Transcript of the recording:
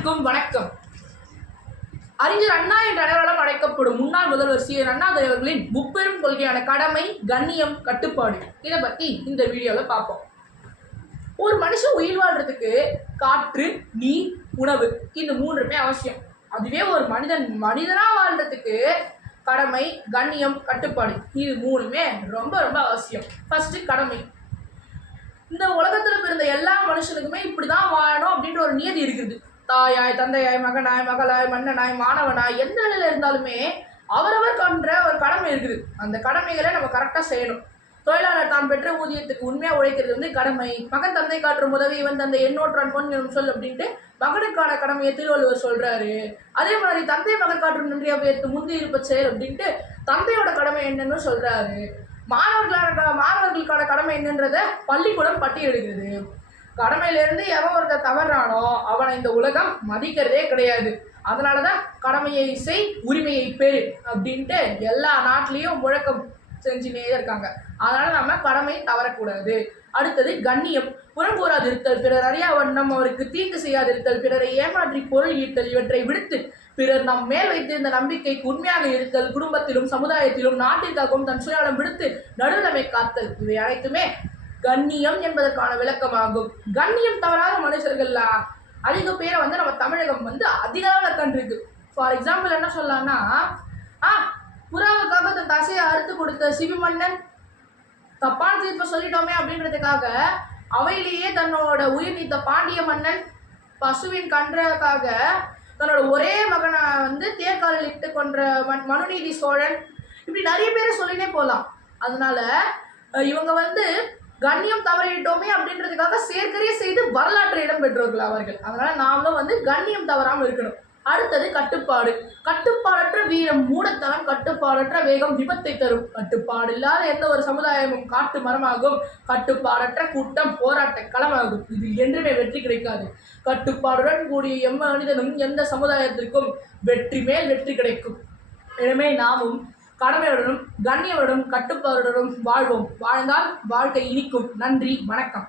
அனைவருக்கும் வணக்கம். அறிஞர் அண்ணா என்ற அடையாளம் அழைக்கப்படும் முன்னாள் முதல்வர் சி. என். தலைவர்களின் அவர்களின் முப்பெரும் கொள்கையான கடமை கண்ணியம் கட்டுப்பாடு. இதை பத்தி இந்த வீடியோல பார்ப்போம். ஒரு மனுஷன் உயிர் வாழ்றதுக்கு காற்று நீர் உணவு இந்த மூன்றுமே அவசியம். அதுவே ஒரு மனிதன் மனிதனா வாழ்றதுக்கு கடமை கண்ணியம் கட்டுப்பாடு. இது மூணுமே ரொம்ப ரொம்ப அவசியம். ஃபர்ஸ்ட் கடமை. இந்த உலகத்துல பிறந்த எல்லா மனுஷனுக்குமே இப்படிதான் வாழணும் அப்படின்ற ஒரு நியதி இருக்குது தாயாய் தந்தையாய் மகனாய் மகளாய் மன்னனாய் மாணவனாய் எந்த நிலையில இருந்தாலுமே அவரவர் கொன்ற ஒரு கடமை இருக்குது. அந்த கடமைகளை நம்ம கரெக்டாக செய்யணும். தொழிலாளர் தான் பெற்ற ஊதியத்துக்கு உண்மையாக உழைக்கிறது வந்து கடமை. மகன் தந்தை காட்டும் உதவி இவன் தந்தை எண்ணோற்றான் பொன் எனும் சொல் அப்படின்ட்டு மகனுக்கான கடமையை திருவள்ளுவர் சொல்றாரு. அதே மாதிரி தந்தை மகன் காட்டும் நன்றியா பெயர்த்து முந்தி இருப்ப செயல் அப்படின்ட்டு தந்தையோட கடமை என்னன்னு சொல்றாரு. மாணவர்களான மாணவர்களுக்கான கடமை என்னன்றத பள்ளிக்கூடம் பட்டியலிடுகிறது. கடமையிலிருந்து எவன் ஒருத்த தவறானோ அவனை இந்த உலகம் மதிக்கிறதே கிடையாது. அதனாலதான் கடமையை செய் உரிமையை பெறு அப்படின்ட்டு எல்லா நாட்டிலையும் முழக்கம் செஞ்சுனே இருக்காங்க. அதனால நம்ம கடமையை தவறக்கூடாது. அடுத்தது கண்ணியம். புறங்கூறாதிருத்தல் பிறர் அறியா வண்ணம் அவருக்கு தீங்கு செய்யாதிருத்தல். பிறரை ஏமாற்றி பொருள் ஈட்டல். இவற்றை விடுத்து பிறர் நம் மேல் வைத்திருந்த நம்பிக்கைக்கு உண்மையாக இருத்தல். குடும்பத்திலும் சமுதாயத்திலும் நாட்டிற்காகவும் தன் சுயாலம் விடுத்து நடுநிலைமை காத்தல். இவை அனைத்துமே கண்ணியம் என்பதற்கான விளக்கமாகும். கண்ணியம் தவறாத மனுஷர்கள்ல அதிக பேரை வந்து நம்ம தமிழகம் வந்து அதிக அளவில் கண்டிருக்கு. ஃபார் எக்ஸாம்பிள் என்ன சொல்லலாம்னா ஆ புறாவுக்காக தன் தசையை அறுத்து கொடுத்த சிவிமன்னன் தப்பான தீர்ப்பை சொல்லிட்டோமே அப்படின்றதுக்காக அவையிலேயே தன்னோட உயிர் நீத்த பாண்டிய மன்னன் பசுவின் கன்றக்காக தன்னோட ஒரே மகனை வந்து தேர்காலில் இட்டு கொன்ற மன் மனுநீதி சோழன். இப்படி நிறைய பேரை சொல்லினே போகலாம் அதனால இவங்க வந்து கண்ணியம் தவறிட்டோமே அப்படின்றதுக்காக சேர்க்கரையே செய்து வரலாற்று இடம் பெற்றோர்கள் அவர்கள். அதனால நாமளும் வந்து கண்ணியம் தவறாமல் இருக்கணும். அடுத்தது கட்டுப்பாடு. கட்டுப்பாடற்ற வீரம் மூடத்தனம் கட்டுப்பாடற்ற வேகம் விபத்தை தரும். கட்டுப்பாடு இல்லாத எந்த ஒரு சமுதாயமும் காட்டு மரமாகும். கட்டுப்பாடற்ற கூட்டம் போராட்ட களமாகும். இது என்றுமே வெற்றி கிடைக்காது. கட்டுப்பாடுடன் கூடிய எம் மனிதனும் எந்த சமுதாயத்திற்கும் வெற்றி மேல் வெற்றி கிடைக்கும். எனவே நாமும் கடமையுடனும் கண்ணியவுடனும் கட்டுப்பாடுடனும் வாழ்வோம். வாழ்ந்தால் வாழ்க்கை இனிக்கும். நன்றி வணக்கம்.